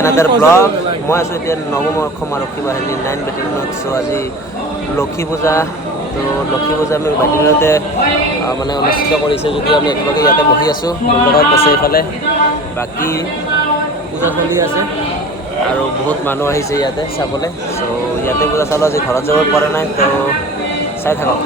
another vlog. মই আছোঁ এতিয়া নৱম অসম আৰক্ষী বাহিনী 9 বেটেলিয়নত। চ' আজি লক্ষী পূজা, তো লক্ষী পূজা আমি বাহিৰতে মানে অনুষ্ঠিত কৰিছে যদিও আমি একেলগে ইয়াতে বহি আছোঁ। মোৰ লগত আছে এইফালে, বাকী পূজা চলি আছে আৰু বহুত মানুহ আহিছে ইয়াতে চাবলৈ। চ' ইয়াতে পূজা চালোঁ, আজি ঘৰত যাব পৰা নাই, তো চাই থাকক।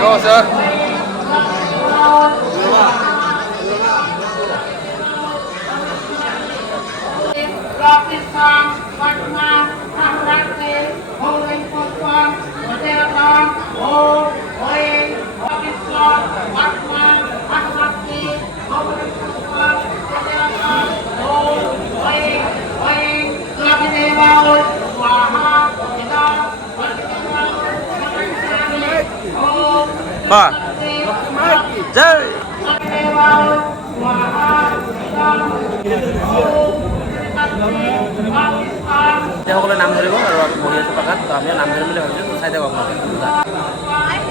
Go, sir. Ba. Jai. সকলে নাম ধৰিব আৰু আমি বহি আছোঁ পাকাত, তো আমিও নাম ধৰিম বুলি ভাবিছোঁ। চাই থাকক আপোনালোকে।